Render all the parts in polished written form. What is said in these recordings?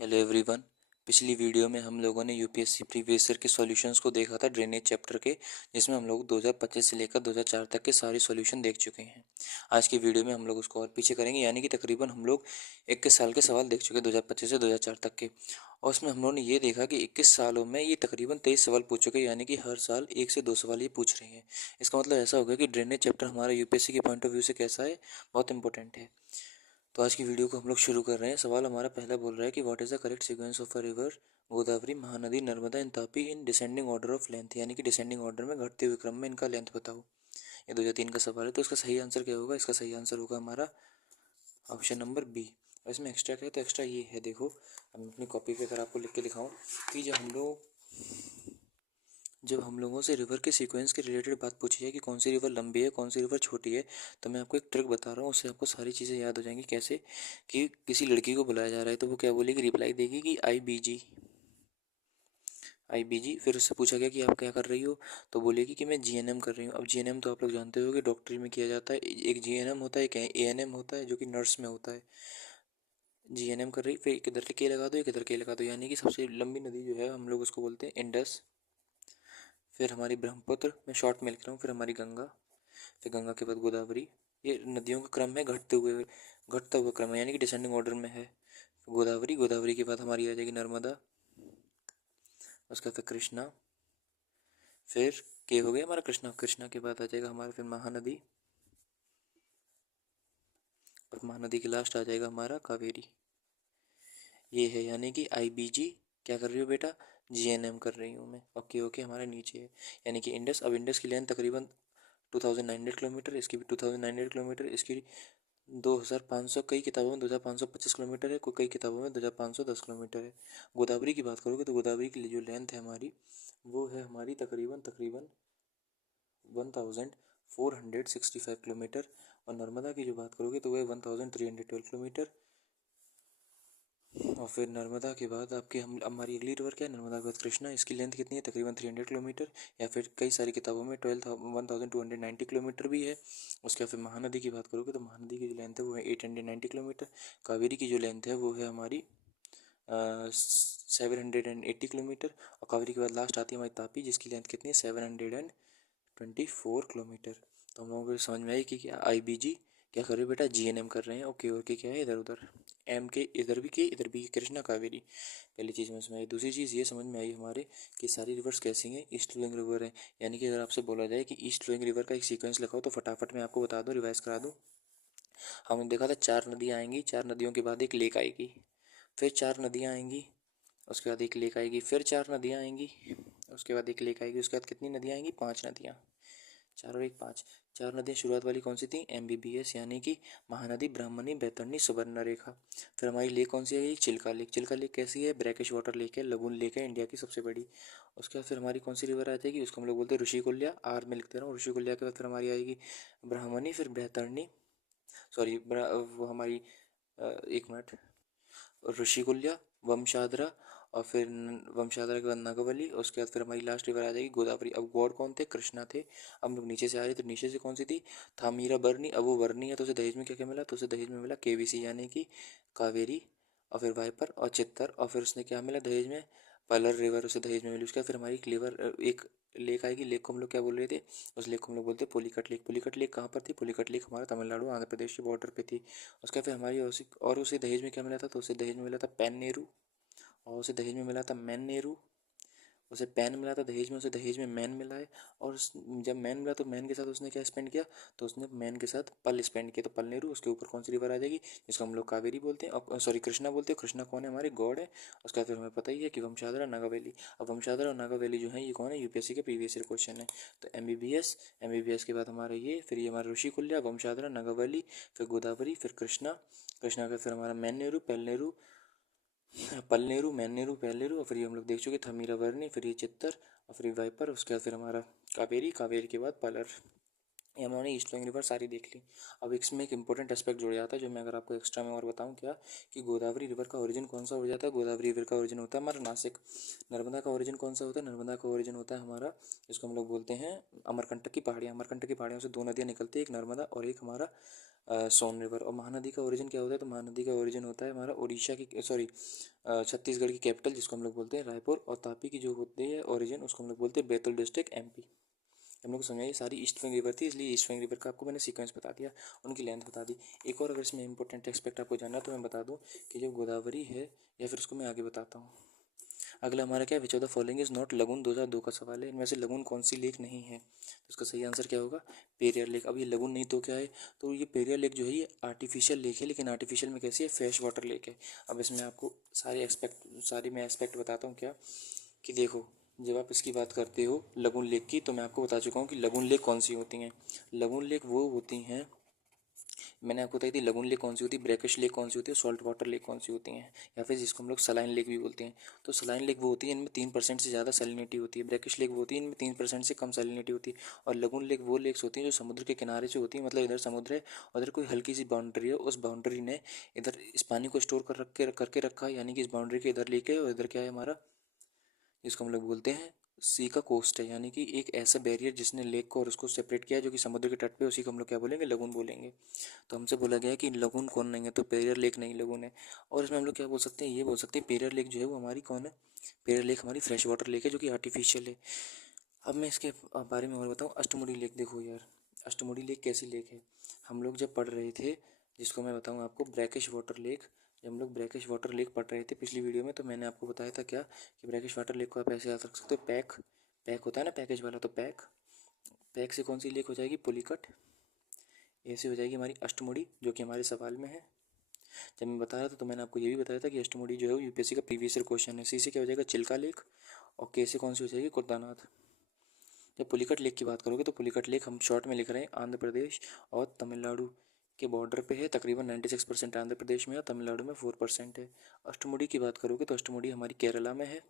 Hello everyone. पिछली video में हम लोगों ने यूपीएससी प्रीवियस ईयर के सॉल्यूशंस को देखा था ड्रेनेज चैप्टर के, जिसमें हम लोग 2025 से लेकर 2004 तक के सारे सॉल्यूशन देख चुके हैं। आज की वीडियो में हम लोग उसको और पीछे करेंगे, यानी कि तकरीबन हम लोग 21 साल के सवाल देख चुके हैं 2025 से 2004 तक के। और उसमें हम लोगों ने ये देखा कि 21 सालों में ये तकरीबन 23 सवाल पूछ चुके हैं, यानी कि हर साल 1 से 2 सवाल ये पूछ रहे हैं। इसका मतलब ऐसा होगा कि ड्रेनेज चैप्टर हमारा यूपीएससी के पॉइंट ऑफ व्यू से कैसा है, बहुत इंपॉर्टेंट है। तो आज की वीडियो को हम लोग शुरू कर रहे हैं। सवाल हमारा पहला बोल रहा है कि what is the correct sequence of a river Godavari, Mahanadi, Narmada and Tapi in descending order of length, यानी कि डिसेंडिंग ऑर्डर में घटते हुए क्रम में इनका लेंथ बताओ। ये 2003 का सवाल है। तो इसका सही आंसर क्या होगा? इसका सही आंसर होगा हमारा ऑप्शन नंबर बी। और इसमें एक्स्ट्रा क्या है? तो एक्स्ट्रा ये है, देखो हम अपनी कॉपी पे अगर आपको लिख के दिखाऊं कि जब हम लोगों से रिवर के सीक्वेंस के रिलेटेड बात पूछी है कि कौन सी रिवर लंबी है, कौन सी रिवर छोटी है, तो मैं आपको एक ट्रिक बता रहा हूँ, उससे आपको सारी चीज़ें याद हो जाएंगी। कैसे? कि किसी लड़की को बुलाया जा रहा है तो वो क्या बोलेगी? रिप्लाई देगी कि IBG, IBG। फिर उससे पूछा गया कि आप क्या कर रही हो, तो बोलेगी कि मैं GNM कर रही हूँ। अब GNM तो आप लोग जानते हो कि डॉक्टरी में किया जाता है। एक GNM होता है, एक ANM होता है जो कि नर्स में होता है। GNM कर रही, फिर एक इधर के लगा दो, एक इधर के लगा दो, यानी कि सबसे लंबी नदी जो है हम लोग उसको बोलते हैं इंडस। फिर हमारी ब्रह्मपुत्र, मैं शॉर्ट में लिख रहा हूँ, फिर हमारी गंगा, फिर गंगा के बाद गोदावरी। ये नदियों का क्रम है, घटता हुआ क्रम है, यानी कि डिसेंडिंग ऑर्डर में है। गोदावरी, गोदावरी के बाद हमारी आ जाएगी नर्मदा, उसका फिर कृष्णा, फिर के हो गया हमारा कृष्णा, कृष्णा के बाद आ जाएगा हमारा फिर महानदी, और महानदी के लास्ट आ जाएगा हमारा कावेरी। ये है, यानी कि IBG क्या कर रही हो बेटा? GNM कर रही हूँ मैं। ओके ओके, हमारे नीचे है, यानी कि इंडस। अब इंडस की लेंथ तकरीबन 2900 किलोमीटर, इसकी भी 2900 किलोमीटर, इसकी 2500, कई किताबों में 2525 किलोमीटर है, कई किताबों में 2510 किलोमीटर है। गोदावरी की बात करोगे तो गोदावरी की जो लेंथ है हमारी, वो है हमारी तकरीबन तकरीबन 1465 किलोमीटर। और नर्मदा की जो बात करोगे तो वह 1312 किलोमीटर। और फिर नर्मदा के बाद आपकी हम हमारी अगली रिवर क्या है? नर्मदा के बाद कृष्णा, इसकी लेंथ कितनी है? तकरीबन 300 किलोमीटर, या फिर कई सारी किताबों में 1290 किलोमीटर भी है। उसके बाद फिर महानदी की बात करोगे तो महानदी की जो लेंथ है वो है 890 किलोमीटर। कावेरी की जो लेंथ है वो है हमारी 780 किलोमीटर। और कावेरी के बाद लास्ट आती है हमारी तापी, जिसकी लेंथ कितनी है? 724 किलोमीटर। तो हम लोगों को समझ में आई कि क्या IBG क्या कर रहे हो बेटा? GNM कर रहे हैं। ओके ओके, क्या है इधर उधर एम के, इधर भी के, इधर भी कृष्णा कावेरी। पहली चीज़ में समझ आई। दूसरी चीज़ ये समझ में आई हमारे कि सारी रिवर्स कैसी हैं? ईस्ट फ्लोइंग रिवर है, यानी कि अगर आपसे बोला जाए कि ईस्ट फ्लोइंग रिवर का एक सीक्वेंस लिखाओ तो फटाफट मैं आपको बता दूं, रिवाइज करा दूं। हमने देखा था 4 नदियाँ आएंगी, 4 नदियों के बाद एक लेक आएगी, फिर 4 नदियाँ आएंगी, उसके बाद एक लेक आएगी, फिर 4 नदियाँ आएंगी, उसके बाद एक लेक आएगी, उसके बाद कितनी नदियाँ आएंगी? 5 नदियाँ। 4 और 1 5। 4 नदियाँ शुरुआत वाली कौन सी थी? MBBS, यानी कि महानदी, ब्राह्मणी, बैतरणी, सुवर्णरेखा। फिर हमारी लेक कौन सी है? चिल्का लेक। चिल्का लेक कैसी है? ब्रैकिश वाटर लेक है, लगून लेक है, इंडिया की सबसे बड़ी। उसके बाद फिर हमारी कौन सी रिवर आ जाएगी? उसको हम लोग बोलते हैं ऋषिकुल्या, R में लिखते रहो। ऋषिकुल्या के बाद फिर हमारी आएगी ब्राह्मणी, फिर बैतरणी, सॉरी वो हमारी एक मिनट, ऋषिकुल्या, वंशाधरा, और फिर वंशाधरा के बाद नागावली, उसके बाद फिर हमारी लास्ट रिवर आ जाएगी गोदावरी। अब गॉड कौन थे? कृष्णा थे। हम लोग नीचे से आ रहे थे, नीचे से कौन सी थी? थामीरा बरनी। अब वो बरनी है तो उसे दहेज में क्या क्या मिला? तो उसे दहेज में मिला KVC, यानी कि कावेरी, और फिर वाइपर और चित्तर। और फिर उसने क्या मिला दहेज में? पलर रिवर उसे दहेज में मिली। उसके बाद फिर हमारी एक लेक आएगी। लेक को हम लोग क्या बोल रहे थे? उस लेक को हम लोग बोलते हैं पुलिकट लेक। पुलिकट लेक कहाँ पर थी? पुलिकट लेक हमारा तमिलनाडु आंध्र प्रदेश के बॉर्डर पे थी। उसके फिर हमारी उसे दहेज में क्या मिला था? तो उसे दहेज में मिला था पेन्नेरू, और उसे दहेज में मिला था मैननेरू। उसे पेन मिला था दहेज में, उसे दहेज में मैन मिला है। और जब मैन मिला तो मैन के साथ उसने क्या स्पेंड किया? तो उसने मैन के साथ पल स्पेंड किया। तो पलनेरू, उसके ऊपर कौन सी रिवर आ जाएगी? जिसको हम लोग कावेरी बोलते हैं, और सॉरी कृष्णा बोलते हैं। कृष्णा कौन है? हमारे गॉड है। उसका फिर हमें पता ही है कि वंशाधरा, नागावली। अब वंशाधरा और नागावली जो है ये कौन है? यूपीएससी के प्रीवियस ईयर क्वेश्चन है। तो MBBS के बाद हमारा ये, फिर ये हमारा ऋषिकुल्या, वंशाधरा, नागावली, फिर गोदावरी, फिर कृष्णा। कृष्णा का फिर हमारा मैननेरू, पेलनेरू, पलनेरू, मैननेरू, पहलेरू, और फिर ये हम लोग देख चुके थमीराबरनी, फिर ये चित्तर, और फिर ये वाइपर, उसके बाद फिर हमारा कावेरी, कावेरी के बाद पलर। ये हमने ईस्ट फ्लोइंग रिवर सारी देख ली। अब इसमें एक इंपॉर्टेंट एस्पेक्ट जुड़ जाता है, जो मैं अगर आपको एक्स्ट्रा में और बताऊं क्या, कि गोदावरी रिवर का ओरिजिन कौन सा हो जाता है? गोदावरी रिवर का ओरिजिन होता है हमारा नासिक। नर्मदा का ओरिजिन कौन सा होता है? नर्मदा का ओरिजिन होता है हमारा, जिसको हम लोग बोलते हैं अमरकंटक की पहाड़ियाँ। अमरकंटक की पहाड़ियों से 2 नदियाँ निकलती है, एक नर्मदा और एक हमारा सोन रिवर। और महानदी का ओरिजिन क्या होता है, तो महानदी का ओरिजिन होता है हमारा उड़ीसा की सॉरी छत्तीसगढ़ की कैपिटल जिसको हम लोग बोलते हैं रायपुर। और तापी की जो होती है ओरिजिन उसको हम लोग बोलते हैं बैतूल डिस्ट्रिक्ट एमपी। हम लोग को समझा ये सारी ईस्ट वेंग रिवर थी, इसलिए ईस्ट वेंग रिवर का आपको मैंने सीक्वेंस बता दिया, उनकी लेंथ बता दी। एक और अगर इसमें इंपॉर्टेंट एस्पेक्ट आपको जानना है तो मैं बता दूं कि जो गोदावरी है, या फिर उसको मैं आगे बताता हूँ। अगला हमारा क्या है, which of the following is not lagoon, 2002 का सवाल है, इनमें से लगून कौन सी लेक नहीं है, तो इसका सही आंसर क्या होगा, पेरियार लेक। अब ये लगून नहीं तो क्या है, तो ये पेरियार लेक जो है ये आर्टिफिशियल लेक है, लेकिन आर्टिफिशियल में कैसी है, फ्रेश वाटर लेक है। अब इसमें आपको सारी मैं एस्पेक्ट बताता हूँ क्या, कि देखो जब आप इसकी बात करते हो लगून लेक की, तो मैं आपको बता चुका हूँ कि लगून लेक कौन सी होती हैं। लगून लेक वो होती हैं, मैंने आपको बताई थी लगून लेक कौन सी होती है, ब्रैकिश लेक कौन सी होती है, सॉल्ट वाटर लेक कौन सी होती हैं, या फिर जिसको हम लोग सलाइन लेक भी बोलते हैं। तो सलाइन लेक वो होती है इनमें 3% से ज़्यादा सैलिनिटी होती है, ब्रैकिश लेक वो होती है इनमें 3% से कम सैलिनिटी होती है, और लगून लेक वो लेक्स होती हैं जो समुद्र के किनारे से होती है, मतलब इधर समुद्र है और इधर कोई हल्की सी बाउंड्री है, उस बाउंड्री ने इधर इस पानी को स्टोर करके रखा है, यानी कि इस बाउंड्री के इधर लेके और इधर क्या है हमारा, जिसको हम लोग बोलते हैं सी का कोस्ट है, यानी कि एक ऐसा बैरियर जिसने लेक को और उसको सेपरेट किया है जो कि समुद्र के तट पे, उसी को हम लोग क्या बोलेंगे, लगून बोलेंगे। तो हमसे बोला गया है कि लगून कौन नहीं है, तो पेरियर लेक नहीं लगून है। और इसमें हम लोग क्या बोल सकते हैं, ये बोल सकते हैं पेरियर लेक जो है वो हमारी कौन है, पेरियर लेक हमारी फ्रेश वाटर लेक है जो कि आर्टिफिशियल है। अब मैं इसके बारे में और बताऊँ, अष्टमुडी लेक देखो यार, अष्टमुडी लेक कैसी लेक है, हम लोग जब पढ़ रहे थे, जिसको मैं बताऊँ आपको ब्रैकिश वाटर लेक, जब हम लोग ब्रैकिश वाटर लेक पढ़ रहे थे पिछली वीडियो में, तो मैंने आपको बताया था क्या, कि ब्रैकिश वाटर लेक को आप ऐसे याद रख सकते हो, पैक पैक होता है ना पैकेज वाला, तो पैक पैक से कौन सी लेक हो जाएगी, पुलिकट। ऐसे हो जाएगी हमारी अष्टमुडी जो कि हमारे सवाल में है। जब मैं बता रहा था तो मैंने आपको ये भी बताया था कि अष्टमुडी जो है वो यूपीएससी का प्रीवियस ईयर क्वेश्चन है। सी से क्या हो जाएगा, चिल्का लेक, और के से कौन सी हो जाएगी, कुर्दानाथ। जब पुलिकट लेक की बात करोगे तो पुलिकट लेक हम शॉर्ट में लिख रहे हैं, आंध्र प्रदेश और तमिलनाडु के बॉर्डर पे है, तकरीबन 96% आंध्र प्रदेश में है, तमिलनाडु में 4% है। अष्टमुडी की बात करोगे तो अष्टमुडी हमारी केरला में है,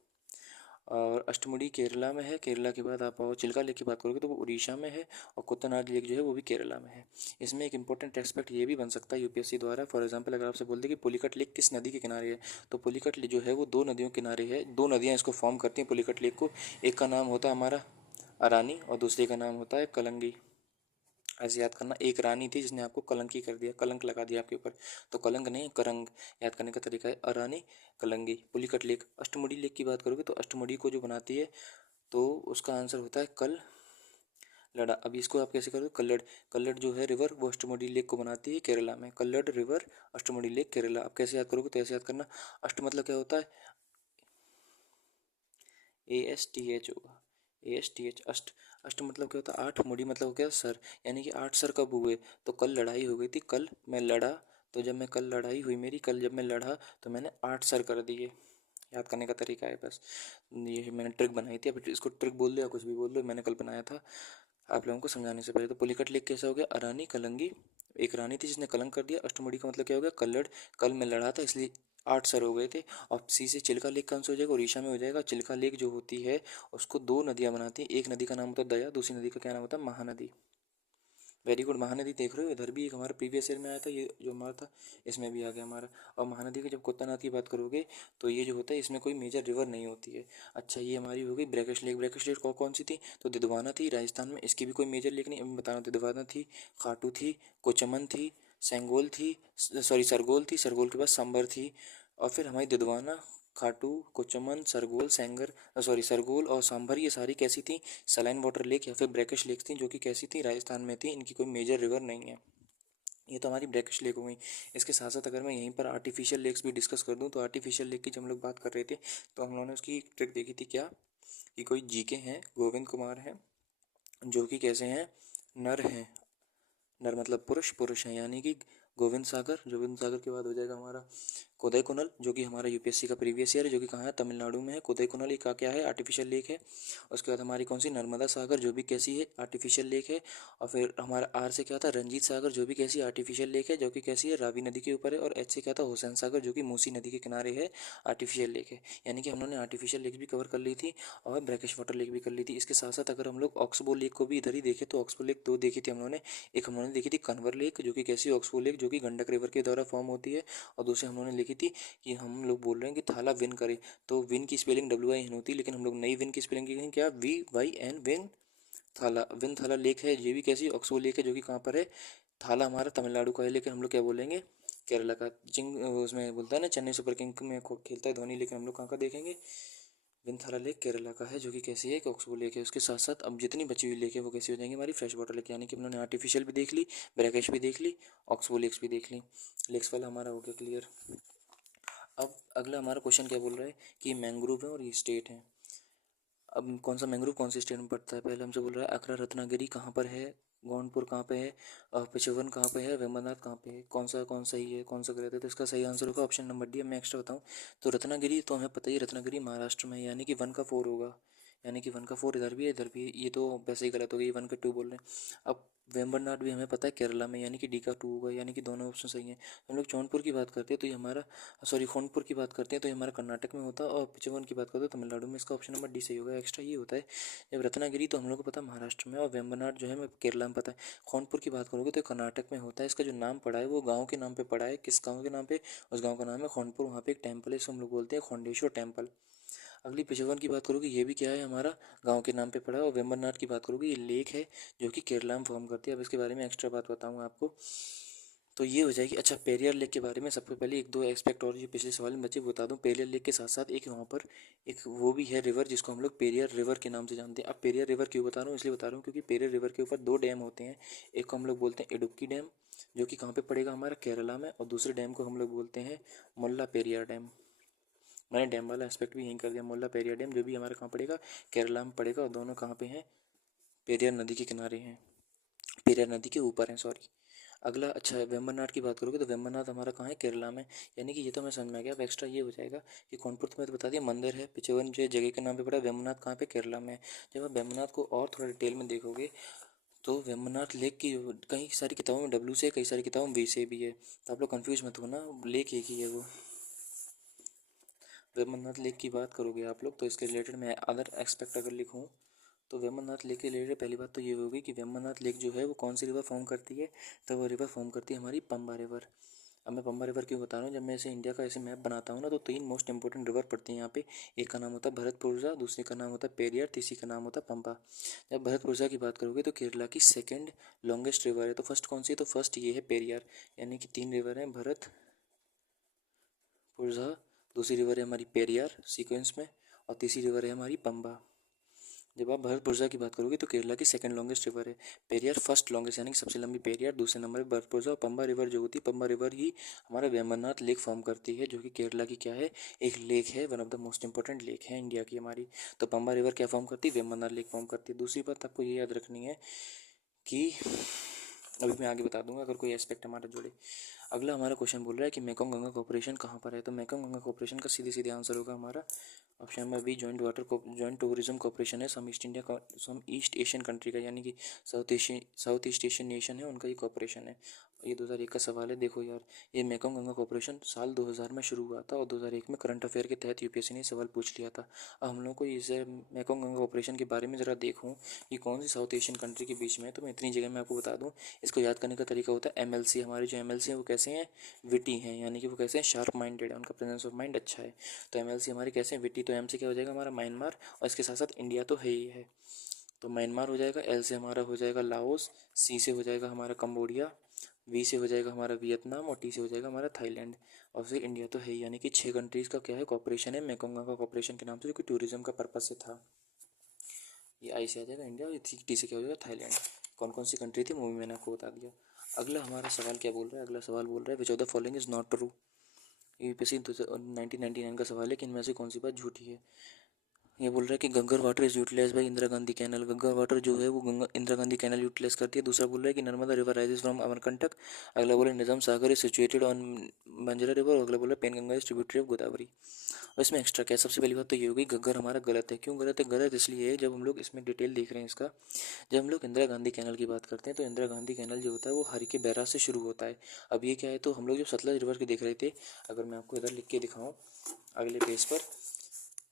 और अष्टमुडी केरला में है। केरला के बाद आप और चिल्का लेक की बात करोगे तो वो उड़ीसा में है, और कुतनाड लेक जो है वो भी केरला में है। इसमें एक इंपॉर्टेंट एस्पेक्ट ये भी बन सकता है यूपीएससी द्वारा, फॉर एग्जांपल अगर आपसे बोल दे कि पुलिकट लेक किस नदी के किनारे है, तो पुलिकट लेक जो है वो 2 नदियों के किनारे है, 2 नदियाँ इसको फॉर्म करती हैं पुलिकट लेक को। एक का नाम होता है हमारा अरानी और दूसरे का नाम होता है कलंगी। ऐसे याद करना, एक रानी थी जिसने आपको कलंकी कर दिया, कलंक लगा दिया आपके ऊपर, तो कलंक नहीं करंग। याद करने का तरीका है अरानी कलंगी। पुलिकट लेक, अष्टमुडी लेक की बात करोगे तो अष्टमुडी को जो बनाती है तो उसका आंसर होता है कल लड़ा। अब इसको आप कैसे करोगे, कल्लड़, कल्लड़ जो है रिवर वो अष्टमुडी लेक को बनाती है केरला में, कल्लड़ रिवर अष्टमुडी लेक केरला। अब कैसे याद करोगे, तो ऐसे याद करना, अष्ट मतलब क्या होता है, ASTH होगा, ASTH अष्ट। अष्ट मतलब क्या होता है आठ, मुड़ी मतलब क्या सर, यानी कि 8 सर कब हुए, तो कल लड़ाई हो गई थी, कल मैं लड़ा, तो जब मैं कल लड़ाई हुई मेरी, कल जब मैं लड़ा तो मैंने 8 सर कर दिए। याद करने का तरीका है बस, ये मैंने ट्रिक बनाई थी, अब इसको ट्रिक बोल दो या कुछ भी बोल दो, मैंने कल बनाया था आप लोगों को समझाने से पहले। तो पुलिकट लेक कैसा हो गया, अरानी कलंगी, एक रानी थी जिसने कलंक कर दिया। अष्टमुड़ी का मतलब क्या हो गया, कल्लड़, कल मैं लड़ा था इसलिए 8 सर हो गए थे। और सी से चिल्का लेक कौन सा हो जाएगा, उड़ीसा में हो जाएगा। चिल्का लेक जो होती है उसको 2 नदियाँ बनाती हैं, एक नदी का नाम होता है दया, दूसरी नदी का क्या नाम होता है, महानदी। वेरी गुड, महानदी देख रहे हो, इधर भी एक हमारा प्रीवियस ईयर में आया था, ये जो हमारा था इसमें भी आ गया हमारा। और महानदी की जब कोत्तानाथ की बात करोगे तो ये जो होता है इसमें कोई मेजर रिवर नहीं होती है। अच्छा, ये हमारी हो गई ब्रैकिश लेक। ब्रैकिश लेक कौन सी थी, तो दिदवाना थी राजस्थान में, इसकी भी कोई मेजर लेक नहीं, अभी बता रहा हूँ, दिदवाना थी, खाटू थी, कोचमन थी, सेंगोल थी, सॉरी सरगोल थी, सरगोल के बाद सांबर थी। और फिर हमारी दिदवाना, खाटू, कोचमन, सरगोल, सेंगर, सॉरी सरगोल और सांभर, ये सारी कैसी थी, सलाइन वाटर लेक या फिर ब्रैकिश लेक थी, जो कि कैसी थी, राजस्थान में थी, इनकी कोई मेजर रिवर नहीं है। ये तो हमारी ब्रैकिश लेक हो गई। इसके साथ साथ अगर मैं यहीं पर आर्टिफिशियल लेक्स भी डिस्कस कर दूं, तो आर्टिफिशियल लेक की जब हम लोग बात कर रहे थे तो हम लोगों ने उसकी एक ट्रिक देखी थी क्या, कि कोई जीके हैं, गोविंद कुमार हैं, जो कि कैसे हैं, नर हैं, नर मतलब पुरुष, पुरुष हैं, यानी कि गोविंद सागर, गोविंद सागर के बाद हो जाएगा हमारा कोदई कुनल, जो कि हमारा यूपीएससी का प्रीवियस ईयर है, जो कि कहाँ है, तमिलनाडु में है। कोदई कुनल का क्या है, आर्टिफिशियल लेक है। उसके बाद हमारी कौन सी, नर्मदा सागर, जो भी कैसी है, आर्टिफिशियल लेक है। और फिर हमारा आर से क्या था, रंजीत सागर, जो भी कैसी आर्टिफिशियल लेक है, जो कि कैसी है, रावी नदी के ऊपर है। और एच से क्या था, हुसैन सागर, जो कि मूसी नदी के किनारे है, आर्टिफिशियल लेक है। यानी कि हम लोगों ने आर्टिफिशियल लेक भी कवर कर ली थी और ब्रैकिश वाटर लेक भी कर ली थी। इसके साथ साथ अगर हम लोग ऑक्सबो लेक को भी इधर ही देखें तो ऑक्सबो लेक 2 देखी थी हम लोगों ने। एक हम लोगों ने देखी थी कन्वर लेक, जो कि कैसी, ऑक्सबो लेक, जो कि गंडक रिवर के द्वारा फॉर्म होती है। और दूसरी हम लोगों ने लिखी थी कि हम लोग बोल रहे हैं कि थाला विन करे, तो विन की स्पेलिंग WIN होती है, लेकिन हम लोग नई विन की स्पेलिंग की कहें क्या, VYN, विन थाला, विन थाला लेक है, ये भी कैसी, ऑक्सबो लेक है, जो कि कहाँ पर है, थाला हमारा तमिलनाडु का है, लेकिन हम लोग क्या बोलेंगे, केरला का। उसमें बोलता है ना चेन्नई सुपर किंग में खेलता है धोनी, लेकिन हम लोग कहाँ का देखेंगे, विंथारा लेक केरला का है, जो कि कैसी है, एक ऑक्सबो लेक है। उसके साथ साथ अब जितनी बची हुई लेक है वो कैसी हो जाएंगी, हमारी फ्रेश वाटर लेक, यानी कि उन्होंने आर्टिफिशियल भी देख ली, ब्रैकेश भी देख ली, ऑक्सबो लेक्स भी देख ली। लेक्स वाला हमारा हो गया क्लियर। अब अगला हमारा क्वेश्चन क्या बोल रहा है कि मैंग्रोव है और ये स्टेट है। अब कौन सा मैंग्रोव कौन से स्टेट में पड़ता है, पहले हमसे बोल रहा है अकरा रत्नागिरी कहाँ पर है, गौनपुर कहाँ पे है, पिछोवन कहाँ पे है, वेम्बनाथ कहाँ पे है, कौन सही है, कौन सा गलत है। तो इसका सही आंसर होगा ऑप्शन नंबर डी। मैं एक्स्ट्रा बताऊँ तो रत्नागिरी तो हमें पता ही है, रत्नागिरी महाराष्ट्र में है, यानी कि 1 का 4 होगा, यानी कि 1 का 4 इधर भी है इधर भी है, ये तो वैसे ही गलत हो गई, 1 का 2 बोल रहे हैं। अब वेम्बनाथ भी हमें पता है केरला में, यानी कि D का 2 होगा, यानी कि दोनों ऑप्शन सही हैं। हम लोग जौनपुर की बात करते हैं तो ये हमारा, सॉरी खोनपुर की बात करते हैं तो ये हमारा कर्नाटक में होता है, और पिचवन की बात करते हैं तो तमिलनाडु में। इसका ऑप्शन नंबर डी सही होगा। एक्स्ट्रा ये होता है, जब रत्नागिरी तो हम लोग को पता है महाराष्ट्र में, और वेम्बनाथ जो है हमें केरला में पता है। खोनपुर की बात करोगे तो कर्नाटक में होता है। इसका जो नाम पड़ा है वो गाँव के नाम पर पड़ा है, किस गाँव के नाम पे, उस गाँव का नाम है खोनपुर। वहाँ पे एक टेम्पल है, इसको हम लोग बोलते हैं खोंडेश्वर टेम्पल। अगली पिछोवन की बात करोगे, ये भी क्या है, हमारा गांव के नाम पे पड़ा है। और वेम्बनाथ की बात करोगे, ये लेक है जो कि केरला में फॉर्म करती है। अब इसके बारे में एक्स्ट्रा बात बताऊंगा आपको, तो ये हो जाएगी। अच्छा, पेरियार लेक के बारे में सबसे पहले एक दो एस्पेक्ट और जो पिछले सवाल में बच्चे बता दूं। पेरियार लेक के साथ साथ एक वहाँ पर एक वो भी है रिवर, जिसको हम लोग पेरियार रिवर के नाम से जानते हैं। अब पेरियार रिवर क्यों बता रहा हूँ, इसलिए बता रहा हूँ क्योंकि पेरियार रिवर के ऊपर 2 डैम होते हैं। एक को हम लोग बोलते हैं इडुक्की डैम, जो कि कहाँ पे पड़ेगा, हमारा केरला में, और दूसरे डैम को हम लोग बोलते हैं मुल्ला पेरियार डैम। मैंने डैम वाला एस्पेक्ट भी यहीं कर दिया। मुल्ला पेरियार डैम जो भी हमारे कहाँ पड़ेगा, केरला में पड़ेगा, और दोनों कहाँ पे हैं, पेरियार नदी के किनारे हैं, पेरियार नदी के ऊपर हैं, सॉरी। अगला, अच्छा वेम्बनाथ की बात करोगे तो वेम्बनाथ हमारा कहाँ है, केरला में, यानी कि ये तो मैं समझ में आ गया। अब एक्स्ट्रा ये हो जाएगा कि कानपुर तो मैं तो बता दिया मंदिर है, पिछोवन जो जगह के नाम पे पड़ा है, वेम्बनाथ कहाँ पे, केरला में। जब आप वेम्बनाथ को और थोड़ा डिटेल में देखोगे तो वेम्बनाथ लेक की कई सारी किताबों में W से, कई सारी किताबों में V से भी है, तो आप लोग कन्फ्यूज मत होना, लेक एक ही है वो। वेम्बनाथ लेक की बात करोगे आप लोग तो इसके रिलेटेड मैं अदर एक्सपेक्ट अगर लिखूँ तो वेम्बनाथ लेक के रिलेटेड पहली बात तो ये होगी कि वेम्बनाथ लेक जो है वो कौन सी रिवर फॉर्म करती है, तो वो रिवर फॉर्म करती है हमारी पंबा रिवर। अब मैं पंबा रिवर क्यों बता रहा हूँ, जब मैं ऐसे इंडिया का ऐसे मैप बनाता हूँ ना, तो 3 मोस्ट इंपॉर्टेंट रिवर पड़ती हैं यहाँ पे। एक का नाम होता है भरतपुरजा, दूसरे का नाम होता है पेरियार, तीसरी का नाम होता है पंबा। जब भरतपुरजा की बात करोगे तो केरला की सेकेंड लॉन्गेस्ट रिवर है। तो फर्स्ट कौन सी है, तो फर्स्ट ये है पेरियार, यानी कि 3 रिवर हैं, भरतपुरजा, दूसरी रिवर है हमारी पेरियार सीक्वेंस में, और तीसरी रिवर है हमारी पंबा। जब आप भरतपुरजा की बात करोगे तो केरला की सेकंड लॉन्गेस्ट रिवर है, पेरियार फर्स्ट लॉन्गेस्ट, यानी कि सबसे लंबी पेरियार, दूसरे नंबर पर भरतपुरजा, और पंबा रिवर जो होती है, पंबा रिवर ही हमारा वेम्बनाथ लेक फॉर्म करती है, जो कि केरला की क्या है, एक लेक है, one of the most important lake है इंडिया की हमारी। तो पंबा रिवर क्या फॉर्म करती है, वेम्बनाथ लेक फॉर्म करती है। दूसरी बात आपको ये याद रखनी है कि अभी मैं आगे बता दूंगा अगर कोई एस्पेक्ट हमारा जुड़े। अगला हमारा क्वेश्चन बोल रहा है कि मेकोंग गंगा कॉर्पोरेशन कहाँ पर है, तो मेकोंग गंगा कॉर्पोरेशन का सीधे सीधे आंसर होगा हमारा option number B, joint tourism corporation है। सम ईस्ट एशियन कंट्री का, यानी कि साउथ ईस्ट एशियन नेशन है, उनका ये कॉर्पोरेशन है। ये 2001 का सवाल है, देखो यार, ये मेकोंग गंगा कॉर्पोरेशन साल 2000 में शुरू हुआ था, और 2001 में करंट अफेयर के तहत यूपीएससी ने सवाल पूछ लिया था। अब हम लोग को इस मेकोंग गंगा कॉर्पोरेशन के बारे में ज़रा देखूँ कि कौन सी साउथ एशियन कंट्री के बीच में है, तो मैं इतनी जगह मैं आपको बता दूँ। इसको याद करने का तरीका होता है MLC, हमारे जो MLC हैं वो कैसे हैं, विटी हैं, यानी कि वो कैसे हैं, शार्प माइंडेड है, उनका प्रेजेंस ऑफ माइंड अच्छा है। तो MLC हमारी कैसे हैं, विटी, तो M से क्या हो जाएगा हमारा म्यांमार, और इसके साथ साथ इंडिया तो है ही है, तो म्यांमार हो जाएगा। L से हमारा हो जाएगा लाओस, C से हो जाएगा हमारा कंबोडिया, V से हो जाएगा हमारा वियतनाम, और T से हो जाएगा हमारा थाईलैंड, और फिर इंडिया तो है ही, यानी कि 6 कंट्रीज़ का क्या है, कॉपरेशन है मेकोंग गंगा कॉपरेशन के नाम से, जो कि टूरिज्म का पर्पज से था। ये I से आ जाएगा इंडिया, और T से क्या हो जाएगा थाईलैंड। कौन कौन सी कंट्री थी वो भी मैंने आपको बता दिया। अगला हमारा सवाल क्या बोल रहा है, अगला सवाल बोल रहा है which of the following is not true. UPSC 1999 का सवाल है कि इनमें से कौन सी बात झूठी है। ये बोल रहा है कि Ghaggar water is utilise by Indira Gandhi canal, Ghaggar water जो है वो गंगा इंदिरा गांधी कैनल यूटिलाइज करती है। दूसरा बोल रहा है कि Narmada river rises from Amarkantak. अगला बोला Nizam Sagar is situated on Manjra river, और अगला बोला Penganga is tributary of Godavari. और इसमें एक्स्ट्रा क्या है, सबसे पहली बात तो ये होगी गग्गर हमारा गलत है। क्यों गलत है, गलत इसलिए है, जब हम लोग इसमें डिटेल देख रहे हैं इसका, जब हम लोग इंदिरा गांधी कैनल की बात करते हैं तो इंदिरा गांधी कैनल जो होता है वो हरिके बैराज से शुरू होता है। अब ये क्या है, तो हम लोग जब सतलज रिवर की देख रहे थे, अगर मैं आपको इधर लिख के दिखाऊँ अगले पेज पर,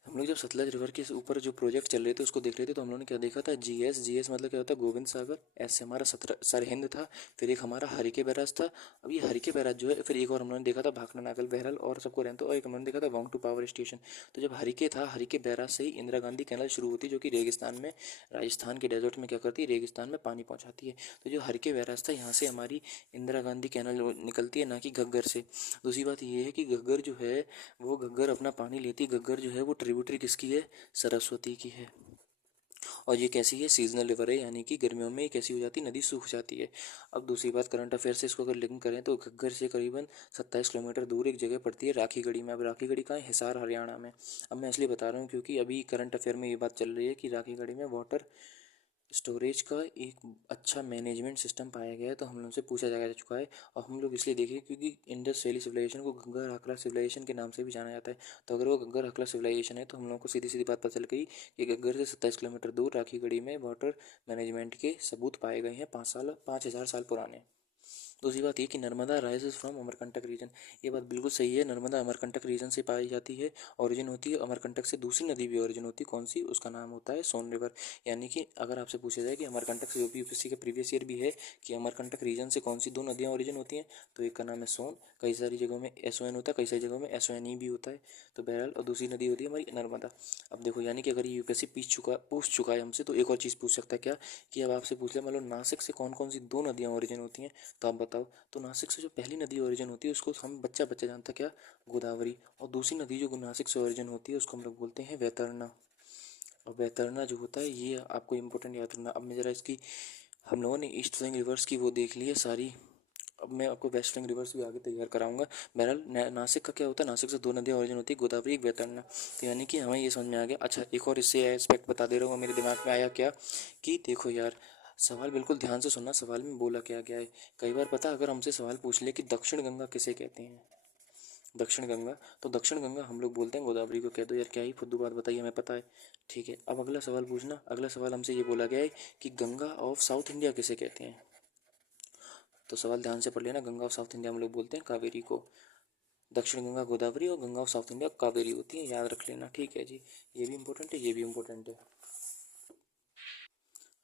हम लोग जब सतलज रिवर के ऊपर जो प्रोजेक्ट चल रहे थे उसको देख रहे थे तो हम लोगों ने क्या देखा था, जीएस मतलब क्या होता है, गोविंद सागर। एस से हमारा सरहिंद था। फिर एक हमारा हरिके बैराज था। अब ये हरिके बैराज जो है, फिर एक और हम लोगों ने देखा था भाखड़ा नागल बहरल और सबको रहते, और एक हम लोगों ने देखा था वांगटू पावर स्टेशन। तो जब हरिके था, हरिके बैराज से ही इंदिरा गांधी कैनाल शुरू होती है, जो कि रेगिस्तान में, राजस्थान के डेजर्ट में क्या करती है, रेगिस्तान में पानी पहुंचाती है। तो जो हरिके बैराज था, यहाँ से हमारी इंदिरा गांधी कैनाल निकलती है, ना कि घग्गर से। दूसरी बात ये है कि घग्गर जो है, वो घग्गर अपना पानी लेती है। घग्गर जो है वो ट्रिब्यूटरी किसकी है, सरस्वती की है। और ये कैसी है, सीजनल रिवर है, यानी कि गर्मियों में ये कैसी हो जाती है, नदी सूख जाती है। अब दूसरी बात, करंट अफेयर से इसको अगर लिंक करें तो घग्गर से करीबन 27 किलोमीटर दूर एक जगह पड़ती है राखीगढ़ी में। अब राखीगढ़ी कहाँ है, हिसार हरियाणा में। अब मैं इसलिए बता रहा हूँ क्योंकि अभी करंट अफेयर में ये बात चल रही है कि राखीगढ़ी में वाटर स्टोरेज का एक अच्छा मैनेजमेंट सिस्टम पाया गया है। तो हम लोग से पूछा जा चुका है, और हम लोग इसलिए देखें क्योंकि इंडस वैली सिविलाइजेशन को गंगा हकला सिविलाइजेशन के नाम से भी जाना जाता है। तो अगर वो गंगा हकला सिविलाइजेशन है तो हम लोग को सीधी सीधी बात पता चल गई कि गग्गर से 27 किलोमीटर दूर राखीगढ़ी में वाटर मैनेजमेंट के सबूत पाए गए हैं, 5,000 साल पुराने। दूसरी बात ये कि Narmada rises from Amarkantak region. ये बात बिल्कुल सही है, नर्मदा अमरकंटक रीजन से पाई जाती है, ओरिजिन होती है। अमरकंटक से दूसरी नदी भी ओरिजिन होती है, कौन सी, उसका नाम होता है सोन रिवर। यानी कि अगर आपसे पूछा जाए कि अमरकंटक से, यूपीएससी का प्रीवियस ईयर भी है कि अमरकंटक रीजन से कौन सी दो नदियाँ ओरिजिन होती हैं, तो एक का नाम है सोन, कई सारी जगहों में SON होता है, कई सारी जगहों में SONE भी होता है। तो बहरहाल, और दूसरी नदी होती है हमारी नर्मदा। अब देखो, यानी कि अगर ये यूपीएससी पूछ चुका है हमसे, तो एक और चीज़ पूछ सकता है क्या, कि अब आपसे पूछ ले मतलब नासिक से कौन कौन सी दो नदियाँ ओरिजिन होती हैं, तो आप बताओ। तो नासिक से जो पहली नदी ओरिजिन होती है उसको हम बच्चा बच्चा जानता क्या, गोदावरी। और दूसरी नदी जो नासिक से ओरिजिन होती है उसको हम लोग बोलते हैं वैतरणी। और वैतरणी जो होता है, ये आपको इंपॉर्टेंट याद रखना। अब मैं ज़रा इसकी, हम लोगों ने ईस्ट फ्लैंक रिवर्स की वो देख ली है सारी, अब मैं आपको वेस्ट फ्लैंक रिवर्स भी आगे तैयार कराऊंगा। बहरहाल, नासिक का क्या होता है, नासिक से दो नदियाँ ओरिजिन होती है, गोदावरी एक वैतरणी। तो यानी कि हमें ये समझ में आ गया। अच्छा, एक और इससे एस्पेक्ट बता दे रहा हूँ, मेरे दिमाग में आया क्या, कि देखो यार, सवाल बिल्कुल ध्यान से सुनना, सवाल में बोला क्या गया है। कई बार पता, अगर हमसे सवाल पूछ ले कि दक्षिण गंगा किसे कहते हैं, दक्षिण गंगा, तो दक्षिण गंगा हम लोग बोलते हैं गोदावरी को। कह दो यार, क्या ही फुद्दू बात बताइए, हमें पता है। ठीक है, अब अगला सवाल पूछना। अगला सवाल हमसे ये बोला गया है कि गंगा ऑफ साउथ इंडिया किसे कहते हैं। तो सवाल ध्यान से पढ़ लेना, गंगा ऑफ साउथ इंडिया हम लोग बोलते हैं कावेरी को। दक्षिण गंगा गोदावरी, और Ganga of south India Kaveri होती है, याद रख लेना। ठीक है जी, ये भी इंपॉर्टेंट है, ये भी इंपॉर्टेंट है।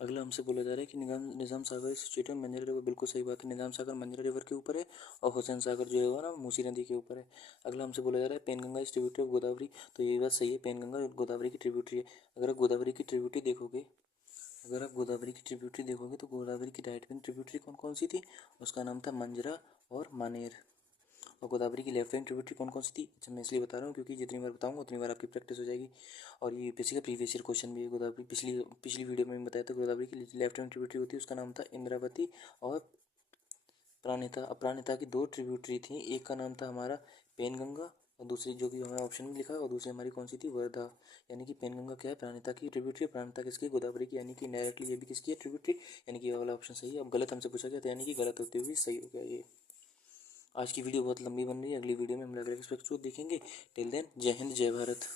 अगला हमसे बोला जा रहा है कि निजाम सागर सिचुएटेड मंजरा रिवर, बिल्कुल सही बात है, निजाम सागर मंजरा रिवर के ऊपर है, और हुसैन सागर जो है ना मूसी नदी के ऊपर है। अगला हमसे बोला जा रहा है Penganga is tributary of Godavari, तो ये बात सही है, पेनगंगा गोदावरी की ट्रिब्यूटरी है। अगर आप गोदावरी की ट्रिब्यूटरी देखोगे, अगर आप गोदावरी की ट्रिब्यूटरी देखोगे तो गोदावरी की राइट विंग ट्रिब्यूटरी कौन कौन सी थी, उसका नाम था मंजरा और मानेर। और गोदावरी की लेफ्ट विंग ट्रिब्यूटरी कौन कौन सी थी, अच्छा मैं इसलिए बता रहा हूँ क्योंकि जितनी बार बताऊंगा उतनी बार आपकी प्रैक्टिस हो जाएगी। और ये यूपीएससी का प्रीवियस ईयर क्वेश्चन भी है। गोदावरी पिछली पिछली वीडियो में बताया था, गोदावरी की लेफ्ट विंग ट्रिब्यूटरी होती है, उसका नाम था इंद्रावती और प्राणहिता। अब प्राणहिता की दो ट्रिब्यूटरी थी, एक का नाम था हमारा पेनगंगा, और दूसरी जो कि हमें ऑप्शन में लिखा है, और दूसरी हमारी कौन सी थी, वर्धा। यानी कि पेनगंगा क्या है, प्राणहिता की ट्रिब्यूटरी, प्राणहिता किसकी, गोदावरी की, यानी कि डायरेक्टली ये भी किसकी है, ट्रिब्यूटरी। यानी कि ये वाला ऑप्शन सही है। अब गलत हमसे पूछा गया था, यानी कि गलत होते हुए सही हो गया ये। आज की वीडियो बहुत लंबी बन रही है, अगली वीडियो में हम अलग अलग एस्पेक्ट्स को देखेंगे। टिल देन, जय हिंद जय भारत।